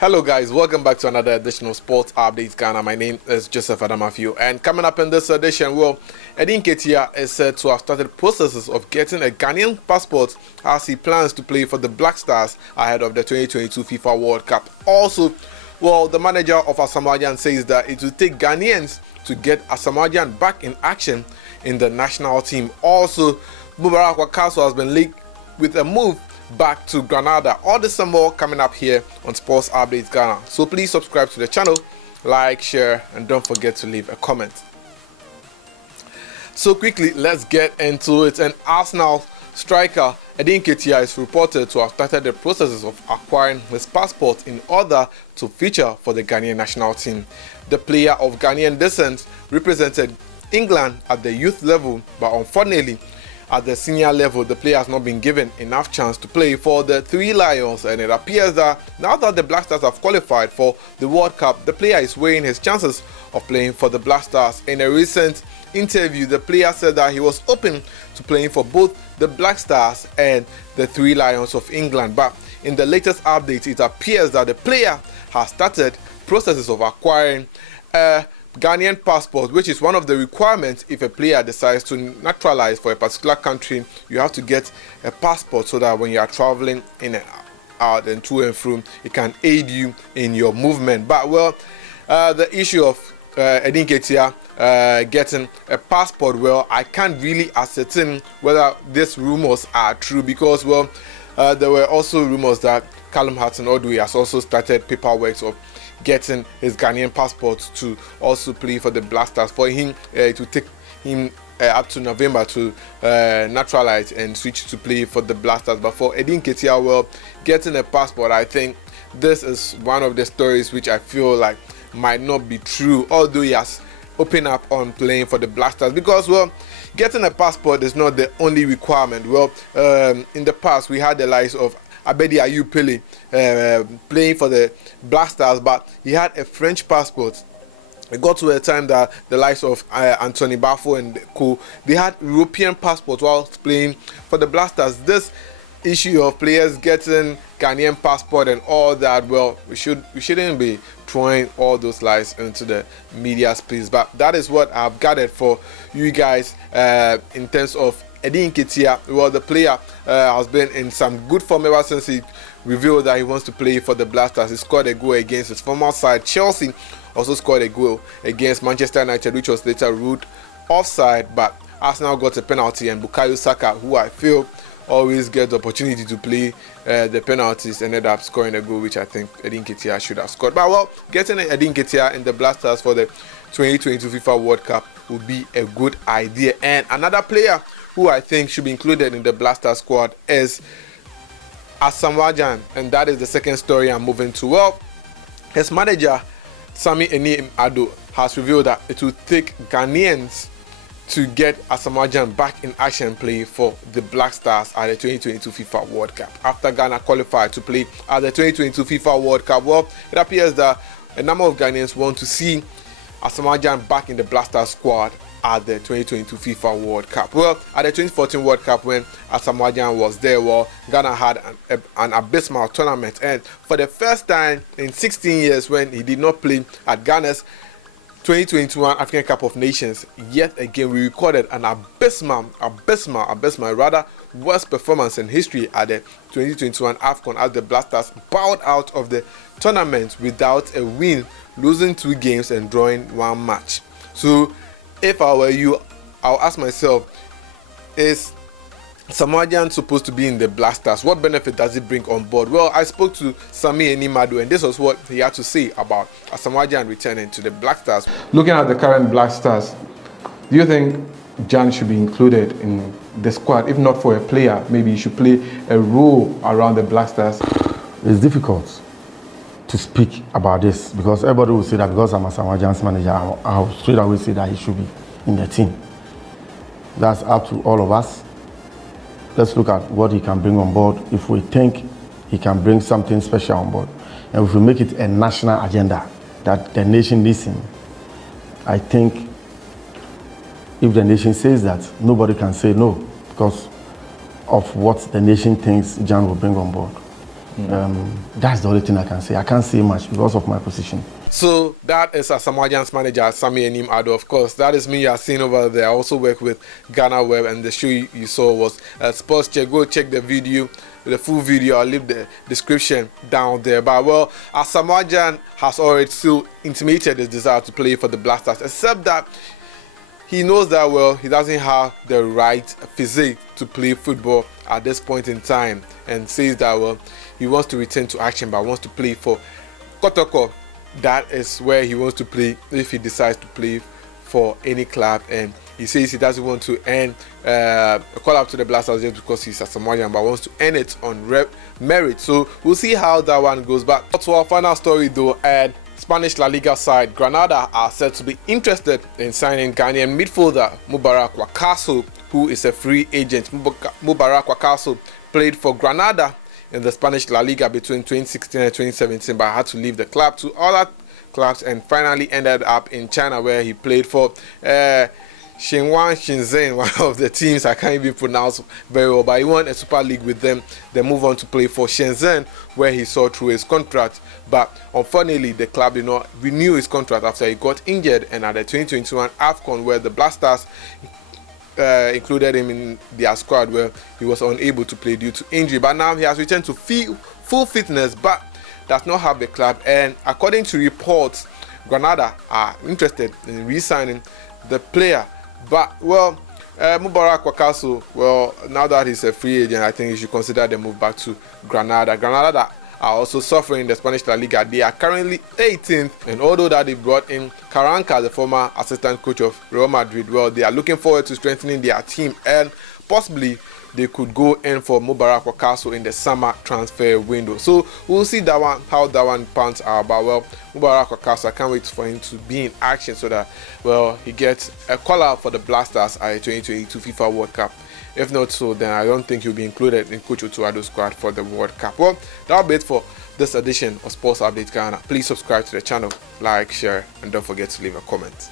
Hello guys, welcome back to another edition of Sports Updates Ghana. My name is Joseph Adamafio, and coming up in this edition, Eddie Nketiah is said to have started processes of getting a Ghanaian passport as he plans to play for the Black Stars ahead of the 2022 FIFA World Cup. Also, the manager of Asamoah Gyan says that it will take Ghanaians to get Asamoah Gyan back in action in the national team. Also, Wakaso has been linked with a move back to Granada. All this and more coming up here on Sports Updates Ghana. So please subscribe to the channel, like, share, and don't forget to leave a comment. So quickly, let's get into it. And Arsenal striker Eddie Nketiah is reported to have started the processes of acquiring his passport in order to feature for the Ghanaian national team. The player of Ghanaian descent represented England at the youth level, but unfortunately, at the senior level, the player has not been given enough chance to play for the Three Lions, and it appears that now that the Black Stars have qualified for the World Cup, the player is weighing his chances of playing for the Black Stars. In a recent interview, the player said that he was open to playing for both the Black Stars and the Three Lions of England. But in the latest update, it appears that the player has started processes of acquiring a Ghanaian passport, which is one of the requirements if a player decides to naturalize for a particular country. You have to get a passport so that when you are traveling in and out and to and fro, it can aid you in your movement. But the issue of Eddie Nketiah getting a passport, I can't really ascertain whether these rumors are true, because there were also rumors that Callum Hudson-Odoi has also started paperwork of getting his Ghanaian passport to also play for the Black Stars. For him to take him up to November to naturalize and switch to play for the Black Stars. But for Eddie Nketiah, getting a passport, I think this is one of the stories which I feel like might not be true, although he has opened up on playing for the Black Stars, because getting a passport is not the only requirement. In the past we had the likes of Abedi Ayupele playing for the Black Stars, but he had a French passport. It got to a time that the likes of Anthony Bafo and co, they had European passports while playing for the Black Stars. This issue of players getting Ghanaian passport and all that, we shouldn't be throwing all those lies into the media space. But that is what I've gathered for you guys in terms of Eddie Nketiah. The player has been in some good form ever since he revealed that he wants to play for the Black Stars. He scored a goal against his former side. Chelsea also scored a goal against Manchester United, which was later ruled offside, but Arsenal got a penalty, and Bukayo Saka, who I feel always gets the opportunity to play the penalties, ended up scoring a goal which I think Eddie Nketiah should have scored. But getting Eddie Nketiah in the Black Stars for the 2022 FIFA World Cup would be a good idea. And another player who I think should be included in the Black Stars squad is Asamoah Gyan, and that is the second story I'm moving to. His manager Anim Addo has revealed that it will take Ghanaians to get Asamoah Gyan back in action playing for the Black Stars at the 2022 FIFA World Cup. After Ghana qualified to play at the 2022 FIFA World Cup, it appears that a number of Ghanaians want to see Asamoah Gyan back in the Black Stars squad at the 2022 FIFA World Cup. At the 2014 World Cup, when Asamoah Gyan was there, Ghana had an abysmal tournament, and for the first time in 16 years, when he did not play at Ghana's 2021 African Cup of Nations, yet again we recorded an abysmal, rather worst performance in history at the 2021 AFCON, as the Black Stars bowed out of the tournament without a win, losing 2 games and drawing 1 match. So if I were you, I'll ask myself, is Asamoah Gyan supposed to be in the Black Stars? What benefit does it bring on board? I spoke to Anim Addo, and this was what he had to say about Asamoah Gyan returning to the Black Stars. Looking at the current Black Stars, do you think Gyan should be included in the squad? If not for a player, maybe he should play a role around the Black Stars. It's difficult to speak about this, because everybody will say that because I'm Asamoah Gyan's manager, I'll straight away say that he should be in the team. That's up to all of us. Let's look at what he can bring on board. If we think he can bring something special on board, and if we make it a national agenda that the nation needs him, I think if the nation says that, nobody can say no, because of what the nation thinks Gyan will bring on board. That's the only thing I can say. I can't say much because of my position. So that is Asamoah Gyan's manager, Sammy Anim Addo. Of course, that is me you are seeing over there. I also work with Ghana Web, and the show you saw was Sports Check. Go check the video, the full video. I'll leave the description down there. But well, Asamoah Gyan has already still intimated his desire to play for the Blasters, except that he knows that well he doesn't have the right physique to play football at this point in time, and says that well he wants to return to action but wants to play for Kotoko. That is where he wants to play if he decides to play for any club, and he says he doesn't want to earn a call up to the Blasters just because he's a Samoan, but wants to earn it on merit. So we'll see how that one goes. But to our final story though, and Spanish La Liga side Granada are said to be interested in signing Ghanaian midfielder Mubarak Wakaso, who is a free agent. Mubarak Wakaso played for Granada in the Spanish La Liga between 2016 and 2017, but had to leave the club to other clubs and finally ended up in China, where he played for Shenzhen, one of the teams I can't even pronounce very well, but he won a Super League with them, then moved on to play for Shenzhen, where he saw through his contract. But unfortunately, the club did not renew his contract after he got injured, and at the 2021 AFCON, where the Blasters included him in their squad, where he was unable to play due to injury. But now he has returned to full fitness, but does not have the club. And according to reports, Granada are interested in re-signing the player. But well, Mubarak Wakaso, well, now that he's a free agent, I think he should consider the move back to Granada. Granada are also suffering in the Spanish La Liga. They are currently 18th, and although that they brought in Carranca, the former assistant coach of Real Madrid, well, they are looking forward to strengthening their team, and possibly they could go in for Mubarak Wakaso in the summer transfer window. So we'll see that one, how that one pans out. But well, Mubarak Wakaso, I can't wait for him to be in action so that well he gets a call out for the Blasters at the 2022 FIFA World Cup. If not so, then I don't think he'll be included in Coach Otuado's squad for the World Cup. Well, that'll be it for this edition of Sports Update Ghana. Please subscribe to the channel, like, share, and don't forget to leave a comment.